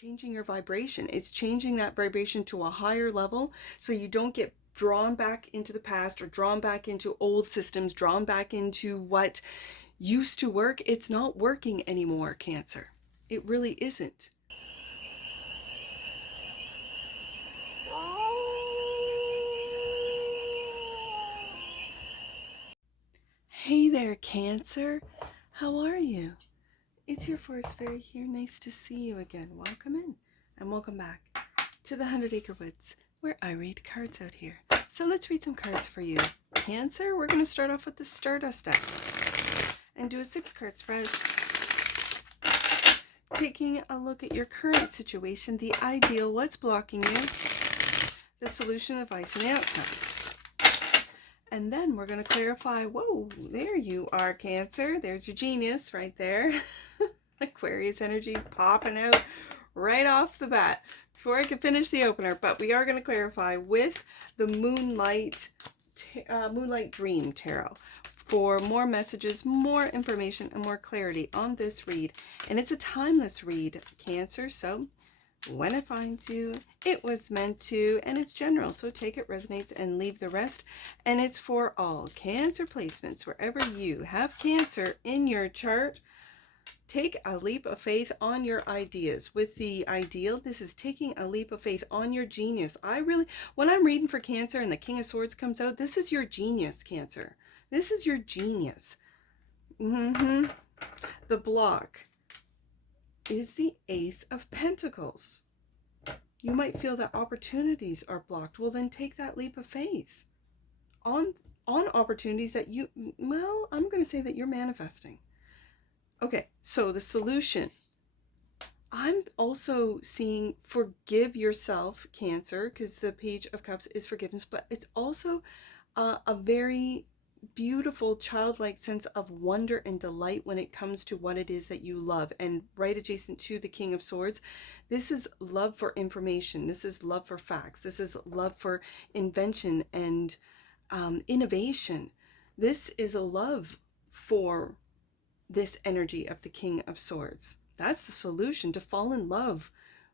changing your vibration. It's changing that vibration to a higher level so you don't get drawn back into the past or drawn back into old systems, drawn back into what used to work. It's not working anymore, Cancer. It really isn't. Hey there, Cancer. How are you? It's your Forest Fairy here. Nice to see you again. Welcome in and welcome back to the 100 Acre Woods, where I read cards out here. So let's read some cards for you, Cancer. We're going to start off with the Stardust deck and do a 6-card spread, taking a look at your current situation, the ideal, what's blocking you, the solution, advice, and the outcome. And then we're going to clarify, whoa, there you are, Cancer. There's your genius right there. Aquarius energy popping out right off the bat before I can finish the opener. But we are going to clarify with the Moonlight Dream Tarot for more messages, more information, and more clarity on this read. And it's a timeless read, Cancer. So when it finds you, it was meant to, and it's general, so take it, resonates, and leave the rest. And it's for all Cancer placements. Wherever you have Cancer in your chart, take a leap of faith on your ideas. With the ideal, this is taking a leap of faith on your genius. When I'm reading for Cancer and the King of Swords comes out, this is your genius, Cancer. This is your genius. The block is the Ace of Pentacles. You might feel that opportunities are blocked. Well, then take that leap of faith on opportunities that I'm going to say that you're manifesting. Okay, so the solution. I'm also seeing forgive yourself, Cancer, because the Page of Cups is forgiveness, but it's also a very beautiful childlike sense of wonder and delight when it comes to what it is that you love. And right adjacent to the King of Swords, this is love for information. This is love for facts. This is love for invention and innovation. This is a love for this energy of the King of Swords. That's the solution, to fall in love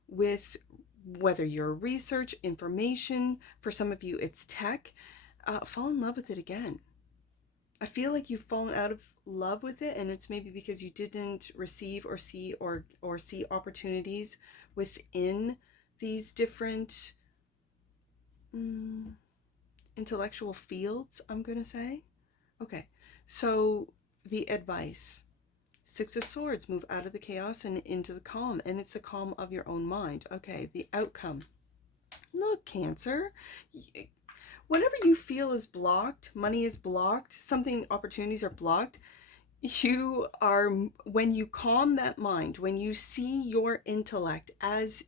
with whether you're research, information, for some of you it's tech, fall in love with it again. I feel like you've fallen out of love with it, and it's maybe because you didn't receive or see or see opportunities within these different intellectual fields, I'm going to say. Okay, so the advice. 6 of Swords, move out of the chaos and into the calm, and it's the calm of your own mind. Okay, the outcome. Look, Cancer, whatever you feel is blocked, money is blocked, opportunities are blocked, when you calm that mind, when you see your intellect as,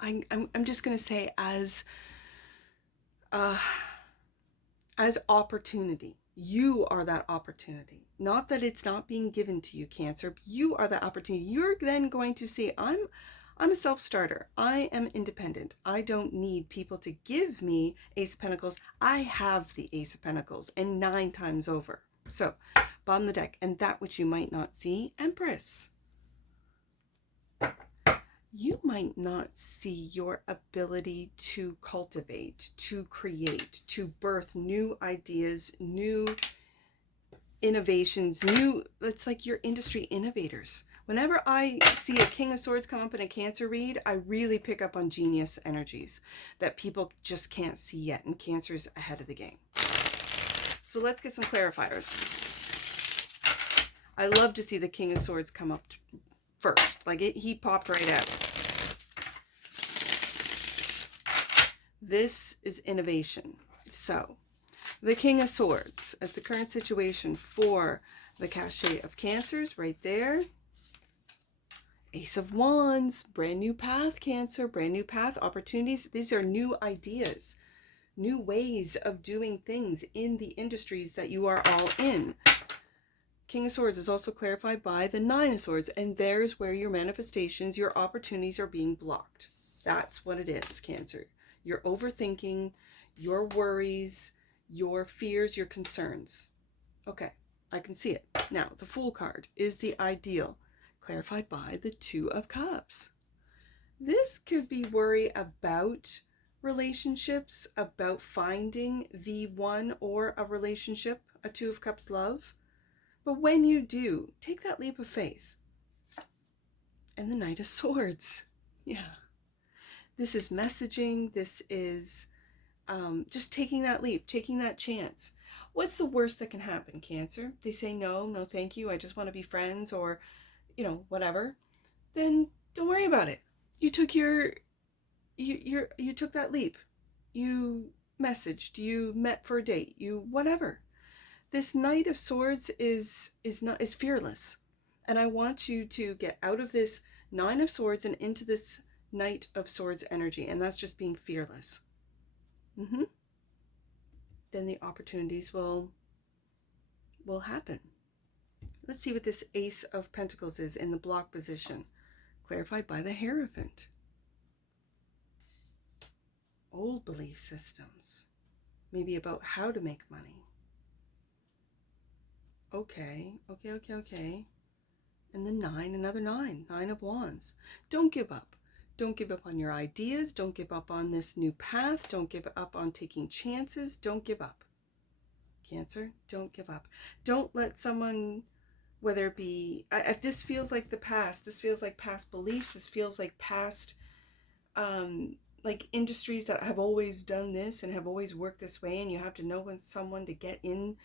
I'm just going to say as opportunity. You are that opportunity. Not that it's not being given to you, Cancer, but you are that opportunity. You're then going to say, I'm a self-starter. I am independent. I don't need people to give me Ace of Pentacles. I have the Ace of Pentacles, and 9 times over. So, bottom of the deck, and that which you might not see, Empress. You might not see your ability to cultivate, to create, to birth new ideas, new innovations, it's like your industry innovators. Whenever I see a King of Swords come up in a Cancer read, I really pick up on genius energies that people just can't see yet, and Cancer's ahead of the game. So let's get some clarifiers. I love to see the King of Swords come up first. He popped right out. This is innovation. So, the King of Swords as the current situation for the cachet of Cancers right there. Ace of Wands, brand new path, Cancer, brand new path, opportunities. These are new ideas, new ways of doing things in the industries that you are all in. King of Swords is also clarified by the 9 of Swords, and there's where your manifestations, your opportunities are being blocked. That's what it is, Cancer. Your overthinking, your worries, your fears, your concerns. Okay, I can see it. Now, the Fool card is the ideal, clarified by the 2 of Cups. This could be worry about relationships, about finding the one or a relationship, a Two of Cups love. But when you do, take that leap of faith. And the Knight of Swords. Yeah. This is messaging. This is just taking that leap, taking that chance. What's the worst that can happen, Cancer? They say no, no thank you, I just want to be friends, or, whatever. Then don't worry about it. You took you took that leap. You messaged, you met for a date, you whatever. This Knight of Swords is fearless. And I want you to get out of this Nine of Swords and into this Knight of Swords energy, and that's just being fearless. Then the opportunities will happen. Let's see what this Ace of Pentacles is in the block position, clarified by the Hierophant. Old belief systems, maybe about how to make money. Okay. And the nine, another nine, Nine of Wands. Don't give up. Don't give up on your ideas. Don't give up on this new path. Don't give up on taking chances. Don't give up. Cancer, don't give up. Don't let someone, whether it be, if this feels like the past, this feels like past beliefs, this feels like past, like industries that have always done this and have always worked this way, and you have to know when someone to get in,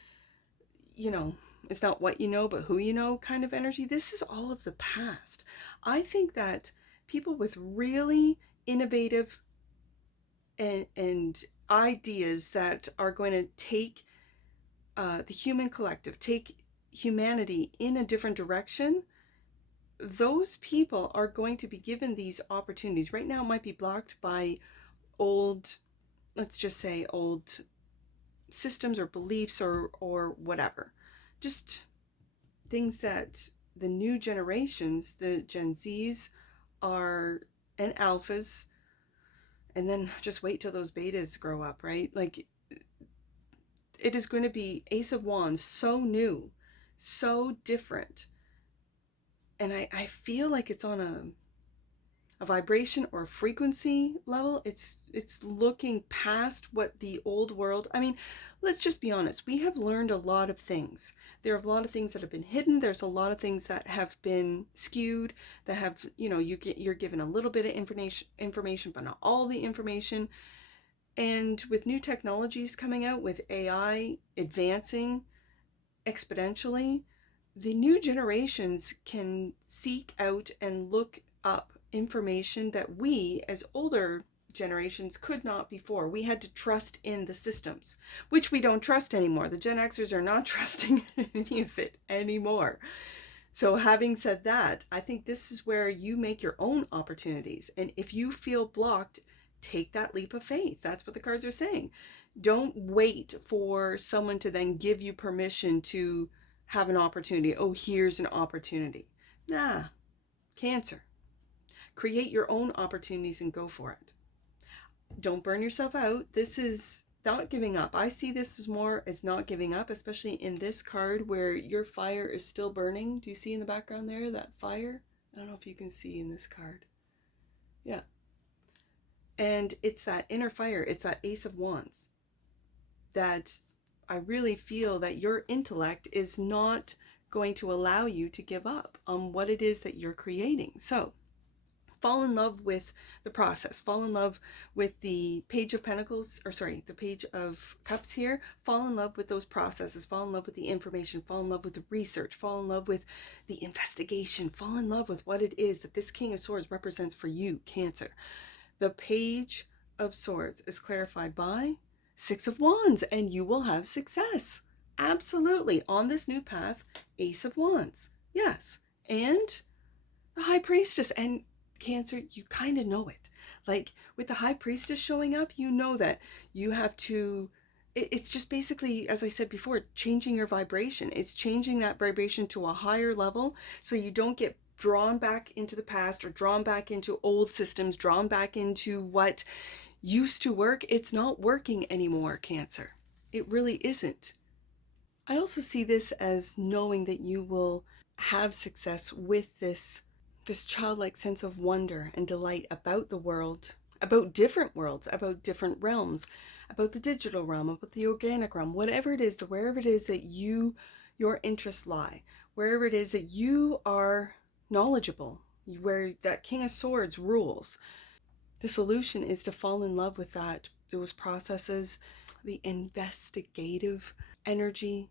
it's not what you know, but who you know kind of energy. This is all of the past. I think that people with really innovative and ideas that are going to take the human collective, take humanity in a different direction, those people are going to be given these opportunities. Right now it might be blocked by old, let's just say old systems or beliefs or whatever. Just things that the new generations, the Gen Zs are, and alphas, and then just wait till those betas grow up, right? Like, it is going to be Ace of Wands, so new, so different. And I feel like it's on a vibration or a frequency level. It's looking past what the old world, I mean, let's just be honest. We have learned a lot of things. There are a lot of things that have been hidden. There's a lot of things that have been skewed, that have, you're given a little bit of information, but not all the information. And with new technologies coming out, with AI advancing exponentially, the new generations can seek out and look up information that we, as older generations, could not before. We had to trust in the systems, which we don't trust anymore. The Gen Xers are not trusting any of it anymore. So having said that, I think this is where you make your own opportunities. And if you feel blocked, take that leap of faith. That's what the cards are saying. Don't wait for someone to then give you permission to have an opportunity. Oh, here's an opportunity. Nah, Cancer. Create your own opportunities and go for it. Don't burn yourself out. This is not giving up. I see this as more as not giving up, especially in this card where your fire is still burning. Do you see in the background there, that fire? I don't know if you can see in this card. Yeah. And it's that inner fire. It's that Ace of Wands that I really feel that your intellect is not going to allow you to give up on what it is that you're creating. So fall in love with the process. Fall in love with the Page of Pentacles, the Page of Cups here. Fall in love with those processes. Fall in love with the information. Fall in love with the research. Fall in love with the investigation. Fall in love with what it is that this King of Swords represents for you, Cancer. The Page of Swords is clarified by Six of Wands, and you will have success. Absolutely. On this new path, Ace of Wands. Yes. And the High Priestess. And Cancer, you kind of know it. Like with the High Priestess showing up, you know that you have to, it's just basically, as I said before, changing your vibration. It's changing that vibration to a higher level so you don't get drawn back into the past or drawn back into old systems, drawn back into what used to work. It's not working anymore, Cancer. It really isn't. I also see this as knowing that you will have success with this this childlike sense of wonder and delight about the world, about different worlds, about different realms, about the digital realm, about the organic realm, whatever it is, wherever it is that your interests lie, wherever it is that you are knowledgeable, where that King of Swords rules. The solution is to fall in love with those processes, the investigative energy.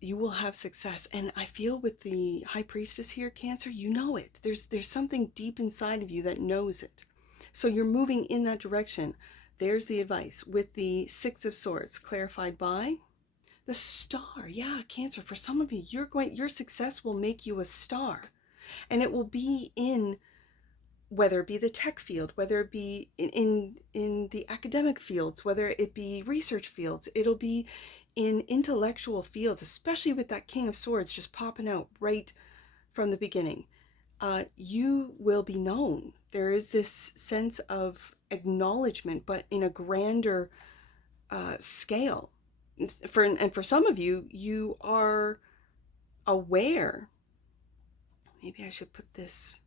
You will have success. And I feel with the High Priestess here, Cancer, you know it. There's something deep inside of you that knows it. So you're moving in that direction. There's the advice with the Six of Swords, clarified by the star. Yeah, Cancer, for some of you, your success will make you a star. And it will be in, whether it be the tech field, whether it be in the academic fields, whether it be research fields, it'll be in intellectual fields, especially with that King of Swords just popping out right from the beginning. You will be known. There is this sense of acknowledgement, but in a grander scale. For some of you, you are aware. Maybe I should put this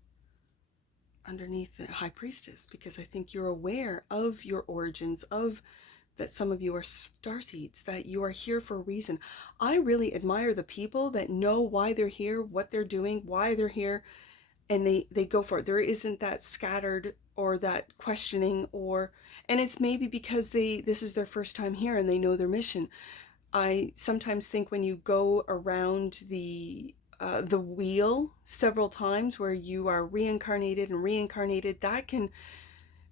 underneath the High Priestess, because I think you're aware of your origins, of that some of you are starseeds, that you are here for a reason. I really admire the people that know why they're here, what they're doing, why they're here, and they go for it. There isn't that scattered or that questioning, and it's maybe because this is their first time here and they know their mission. I sometimes think when you go around the wheel several times, where you are reincarnated and reincarnated, that can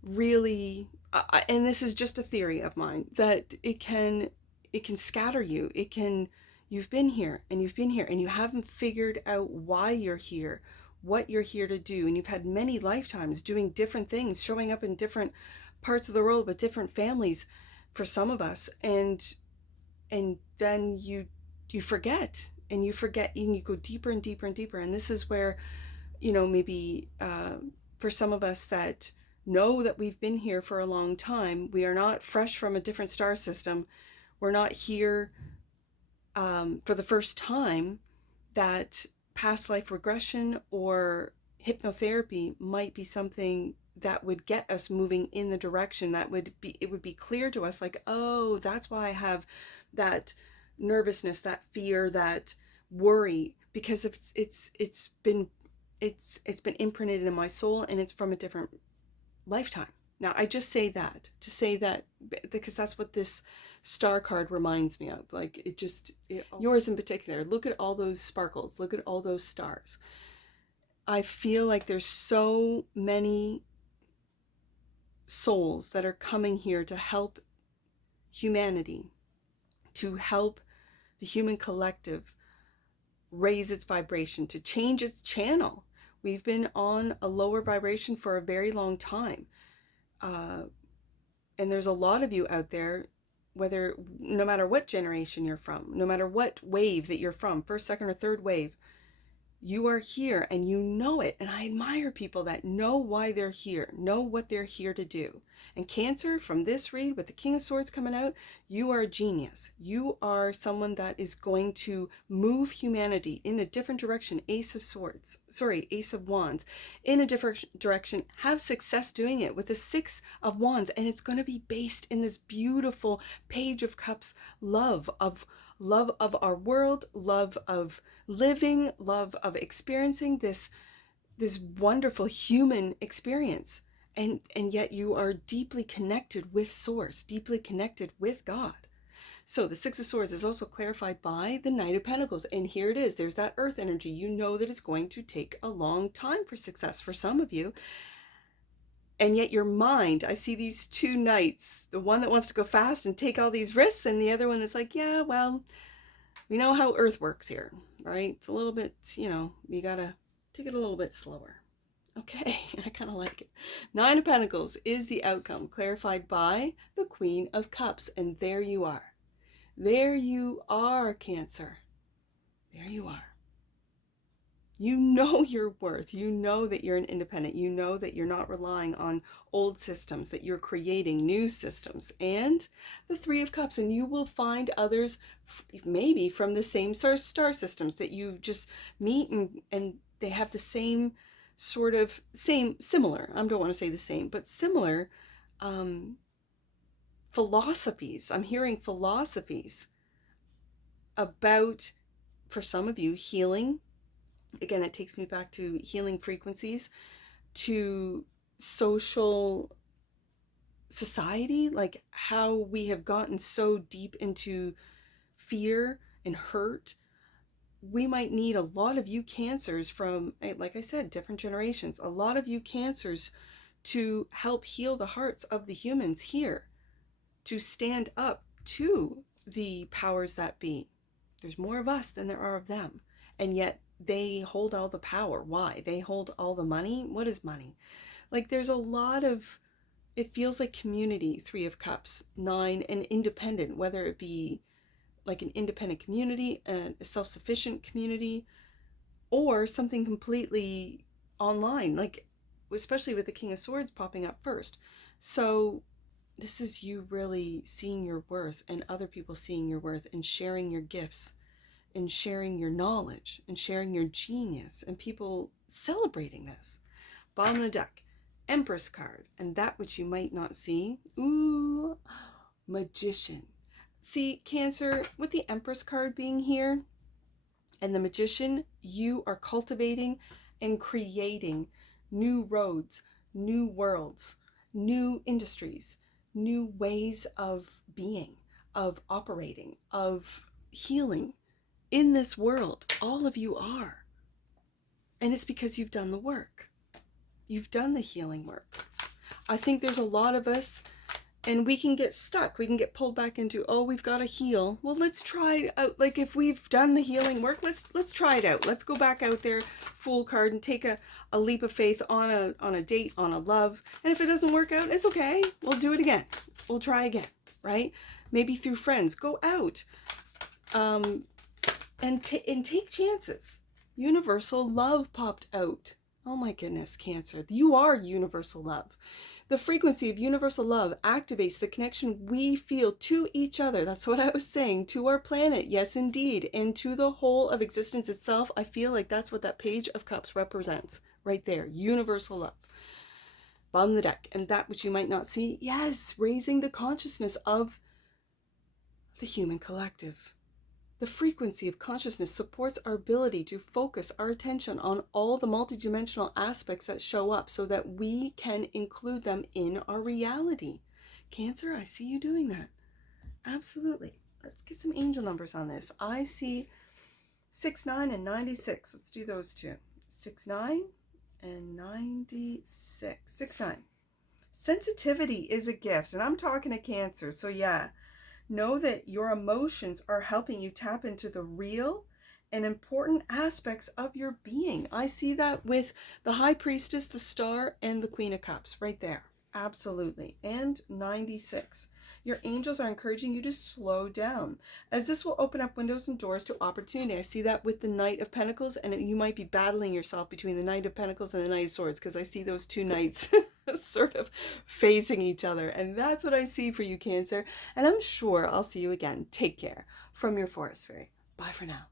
really, and this is just a theory of mine, that it can scatter you. You've been here and you've been here and you haven't figured out why you're here, what you're here to do, and you've had many lifetimes doing different things, showing up in different parts of the world with different families for some of us, and then you forget, and you go deeper and deeper and deeper. And this is where, maybe for some of us that know that we've been here for a long time, we are not fresh from a different star system. We're not here for the first time. That past life regression or hypnotherapy might be something that would get us moving in the direction that it would be clear to us, like, oh, that's why I have that nervousness, that fear, that worry, because it's been imprinted in my soul, and it's from a different lifetime. Now, I just say that to say that because that's what this star card reminds me of. Like, yours in particular, look at all those sparkles, look at all those stars. I feel like there's so many souls that are coming here to help humanity, to help the human collective raise its vibration, to change its channel. We've been on a lower vibration for a very long time. And there's a lot of you out there, no matter what generation you're from, no matter what wave that you're from, first, second, or third wave, you are here and you know it. And I admire people that know why they're here, know what they're here to do. And Cancer, from this read with the King of Swords coming out, you are a genius. You are someone that is going to move humanity in a different direction. Ace of Wands, in a different direction. Have success doing it with the Six of Wands. And it's going to be based in this beautiful Page of Cups love of our world, love of living, love of experiencing this wonderful human experience. And yet you are deeply connected with Source, deeply connected with God. So the Six of Swords is also clarified by the Knight of Pentacles. And here it is. There's that earth energy. You know that it's going to take a long time for success for some of you. And yet your mind, I see these two knights, the one that wants to go fast and take all these risks, and the other one is like, yeah, well, we know how earth works here, right? It's a little bit, you gotta take it a little bit slower. Okay, I kind of like it. Nine of Pentacles is the outcome, clarified by the Queen of Cups. And there you are. There you are, Cancer. There you are. You know your worth. You know that you're an independent. You know that you're not relying on old systems, that you're creating new systems. And the Three of Cups. And you will find others, maybe from the same star systems, that you just meet and they have the same sort of similar, I don't want to say the same, but similar philosophies. I'm hearing philosophies about, for some of you, healing. Again, it takes me back to healing frequencies, to social society, like how we have gotten so deep into fear and hurt. We might need a lot of you cancers from, like I said, different generations, a lot of you cancers to help heal the hearts of the humans here, to stand up to the powers that be. There's more of us than there are of them, and yet they hold all the power. Why? They hold all the money. What is money? Like, there's a lot of, it feels like community, 3 of Cups, 9, and independent, whether it be like an independent community, a self-sufficient community, or something completely online, like especially with the King of Swords popping up first. So this is you really seeing your worth, and other people seeing your worth, and sharing your gifts, and sharing your knowledge, and sharing your genius, and people celebrating this. Bottom of the deck, Empress card, and that which you might not see. Ooh, Magician. See, Cancer, with the Empress card being here and the Magician, you are cultivating and creating new roads, new worlds, new industries, new ways of being, of operating, of healing in this world. All of you are. And it's because you've done the work. You've done the healing work. I think there's a lot of us, and we can get stuck. We can get pulled back into, oh, we've got to heal. Well, let's try out. Like, if we've done the healing work, let's try it out. Let's go back out there, Fool card, and take a leap of faith on a date, on a love. And if it doesn't work out, it's okay. We'll do it again. We'll try again, right? Maybe through friends. Go out and take chances. Universal love popped out. Oh my goodness, Cancer. You are universal love. The frequency of universal love activates the connection we feel to each other. That's what I was saying. To our planet. Yes, indeed. And to the whole of existence itself. I feel like that's what that Page of Cups represents. Right there. Universal love. Bottom of the deck. And that which you might not see. Yes. Raising the consciousness of the human collective. The frequency of consciousness supports our ability to focus our attention on all the multidimensional aspects that show up so that we can include them in our reality. Cancer, I see you doing that. Absolutely. Let's get some angel numbers on this. I see 6, 9, and 96. Let's do those two. 6, 9, and 96. 6, 9. Sensitivity is a gift, and I'm talking to Cancer, so yeah. Know that your emotions are helping you tap into the real and important aspects of your being. I see that with the High Priestess, the Star, and the Queen of Cups right there. Absolutely. And 96. Your angels are encouraging you to slow down, as this will open up windows and doors to opportunity. I see that with the Knight of Pentacles, and you might be battling yourself between the Knight of Pentacles and the Knight of Swords, because I see those two knights sort of facing each other. And that's what I see for you, Cancer. And I'm sure I'll see you again. Take care. From your Forest Fairy. Bye for now.